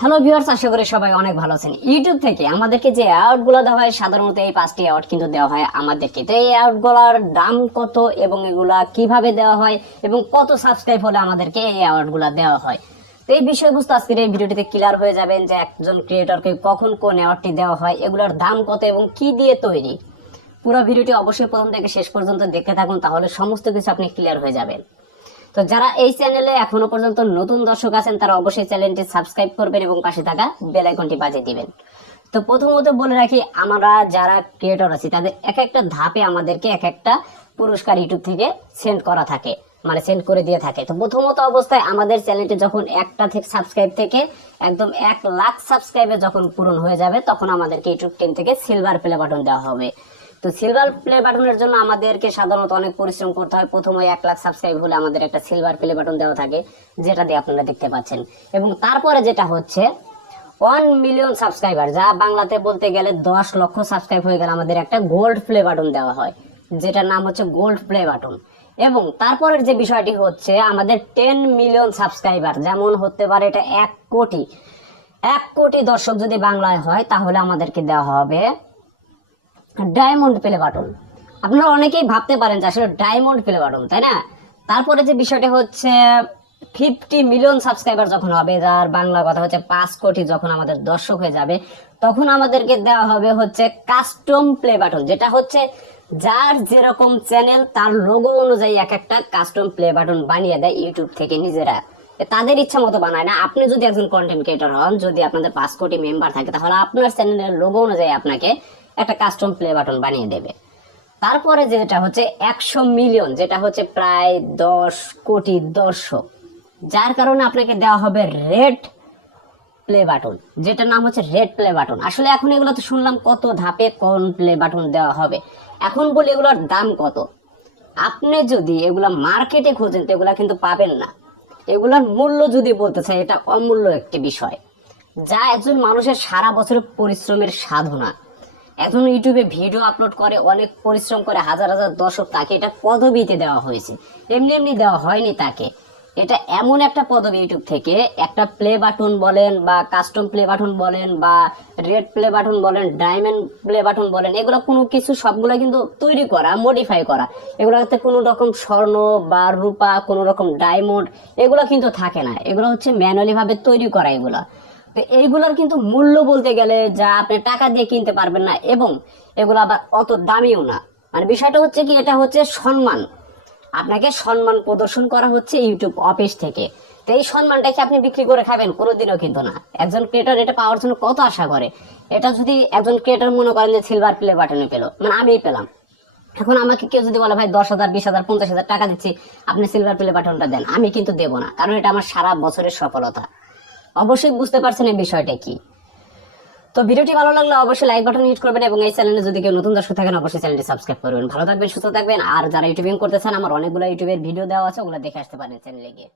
Hello viewers আশা করি সবাই অনেক ভালো আছেন। ইউটিউব থেকে আমাদেরকে যে অ্যাওয়ার্ডগুলো দেওয়া হয়, সাধারণত এই পাঁচটি অ্যাওয়ার্ড কিন্তু দেওয়া হয় আমাদেরকে। তো এই অ্যাওয়ার্ডগুলার দাম কত এবং এগুলা কীভাবে দেওয়া হয় এবং কত সাবস্ক্রাইব হলে আমাদেরকে এই অ্যাওয়ার্ডগুলা দেওয়া হয়? তো এই বিষয়বস্তু আজকের এই ভিডিওটিতে ক্লিয়ার হয়ে যাবেন যে একজন ক্রিয়েটরকে কখন কোন অ্যাওয়ার্ডটি দেওয়া হয়, এগুলোর দাম কত এবং কি দিয়ে তৈরি। পুরো ভিডিওটি অবশ্যই প্রথম থেকে শেষ পর্যন্ত দেখতে থাকুন, তাহলে সমস্ত কিছু আপনি ক্লিয়ার হয়ে যাবেন। তো যারা এই চ্যানেলে এখনও পর্যন্ত নতুন দর্শক আছেন, তারা অবশ্যই চ্যানেলটি সাবস্ক্রাইব করবেন এবং পাশে থাকা বেল আইকনটি বাজিয়ে দিবেন। তো প্রথমত বলে রাখি, আমরা যারা ক্রিয়েটর আছি, তাদের এক একটা ধাপে আমাদেরকে এক একটা পুরস্কার ইউটিউব থেকে সেন্ড করা থাকে মানে সেন্ড করে দিয়ে থাকে। তো প্রথমত অবস্থায় আমাদের চ্যানেলটি যখন একটা থেকে সাবস্ক্রাইব থেকে একদম এক লাখ সাবস্ক্রাইবে যখন পূরণ হয়ে যাবে, তখন আমাদেরকে ইউটিউব টিম থেকে সিলভার প্লে বাটন দেওয়া হবে। তো সিলভার প্লে বাটনের জন্য আমাদেরকে সাধারণত অনেক পরিশ্রম করতে হয়। প্রথমে এক লাখ সাবস্ক্রাইব হলে আমাদের একটা সিলভার প্লে বাটন দেওয়া থাকে, যেটা দিয়ে আপনারা দেখতে পাচ্ছেন। এবং তারপরে যেটা হচ্ছে ওয়ান মিলিয়ন সাবস্ক্রাইবার যা বাংলাতে বলতে গেলে দশ লক্ষ সাবস্ক্রাইব হয়ে গেলে আমাদের একটা গোল্ড প্লে বাটন দেওয়া হয়, যেটার নাম হচ্ছে গোল্ড প্লে বাটন এবং তারপরের যে বিষয়টি হচ্ছে, আমাদের টেন মিলিয়ন সাবস্ক্রাইবার যেমন হতে পারে এটা এক কোটি। এক কোটি দর্শক যদি বাংলায় হয়, তাহলে আমাদেরকে দেওয়া হবে ডায়মন্ড প্লে বাটন আপনারা অনেকেই ভাবতে পারেন যে আসলে ডায়মন্ড প্লে বাটন তাই না? তারপরে যে বিষয়টা হচ্ছে ফিফটি মিলিয়ন সাবস্ক্রাইবার যখন হবে, যার বাংলা কথা হচ্ছে পাঁচ কোটি যখন আমাদের দর্শক হয়ে যাবে, তখন আমাদেরকে দেওয়া হবে হচ্ছে কাস্টম প্লে বাটন যেটা হচ্ছে যার যেরকম চ্যানেল তার লোগো অনুযায়ী এক একটা কাস্টম প্লে বাটন বানিয়ে দেয় ইউটিউব থেকে নিজেরা। তাদের ইচ্ছা মতো বানায় না। আপনি যদি একজন কন্টেন্ট ক্রিয়েটর হন, যদি আপনাদের পাঁচ কোটি মেম্বার থাকে, তাহলে আপনার চ্যানেলের লোগো অনুযায়ী আপনাকে একটা কাস্টম প্লে বাটন বানিয়ে দেবে। তারপরে যেটা হচ্ছে একশো মিলিয়ন যেটা হচ্ছে প্রায় দশ কোটি দর্শক। যার কারণে আপনাকে দেওয়া হবে রেড প্লে বাটন যেটার নাম হচ্ছে রেড প্লে বাটন আসলে এখন এগুলো তো শুনলাম কত ধাপে কোন প্লে বাটন দেওয়া হবে। এখন বলি এগুলোর দাম কত। আপনি যদি এগুলা মার্কেটে খোঁজেন, তো এগুলা কিন্তু পাবেন না। এগুলার মূল্য যদি বলতে চাই, এটা অমূল্য একটি বিষয়। যা একজন মানুষের সারা বছরের পরিশ্রমের সাধনা। একজন ইউটিউবে ভিডিও আপলোড করে, অনেক পরিশ্রম করে হাজার হাজার দর্শক তাকে এটা পদবিতে দেওয়া হয়েছে। এমনি এমনি দেওয়া হয়নি তাকে। এটা এমন একটা পদবি ইউটিউব থেকে, একটা প্লে বাটন বলেন বা কাস্টম প্লে বাটন বলেন বা রেড প্লে বাটন বলেন ডায়মন্ড প্লে বাটন বলেন, এগুলো কোনো কিছু সবগুলো কিন্তু তৈরি করা মডিফাই করা। এগুলোতে কোনো রকম স্বর্ণ বা রূপা, কোনো রকম ডায়মন্ড এগুলো কিন্তু থাকে না। এগুলো হচ্ছে ম্যানুয়ালি ভাবে তৈরি করা এগুলা। তো এইগুলোর কিন্তু মূল্য বলতে গেলে যা আপনি টাকা দিয়ে কিনতে পারবেন না এবং এগুলো আবার অত দামিও না। মানে বিষয়টা হচ্ছে কি, এটা হচ্ছে সম্মান। আপনাকে সম্মান প্রদর্শন করা হচ্ছে ইউটিউব অফিস থেকে। তো এই সম্মানটা কি আপনি বিক্রি করে খাবেন? কোনোদিনও কিন্তু না। একজন ক্রিয়েটর এটা পাওয়ার জন্য কত আশা করে? এটা যদি একজন ক্রিয়েটর মনে করেন যে সিলভার প্লে বাটনে পেল মানে আমিই পেলাম। এখন আমাকে কেউ যদি বলে, ভাই দশ হাজার বিশ হাজার পঞ্চাশ হাজার টাকা দিচ্ছি, আপনি সিলভার প্লে বাটনটা দেন। আমি কিন্তু দেবো না, কারণ এটা আমার সারা বছরের সফলতা। অবশ্যই বুঝতে পারছেন এই বিষয়টা কি। তো ভিডিওটি ভালো লাগলে অবশ্যই লাইক বাটন হিট করবেন এবং এই চ্যানেলে যদি কেউ নতুন দর্শক থাকেন, অবশ্যই চ্যানেলটি সাবস্ক্রাইব করবেন। ভালো থাকবেন, সুস্থ থাকবেন, আর যারা ইউটিউবিং করতেছেন আমার অনেকগুলো ইউটিউবের ভিডিও দেওয়া আছে, ওগুলো দেখে আসতে পারেন চ্যানেলে গিয়ে।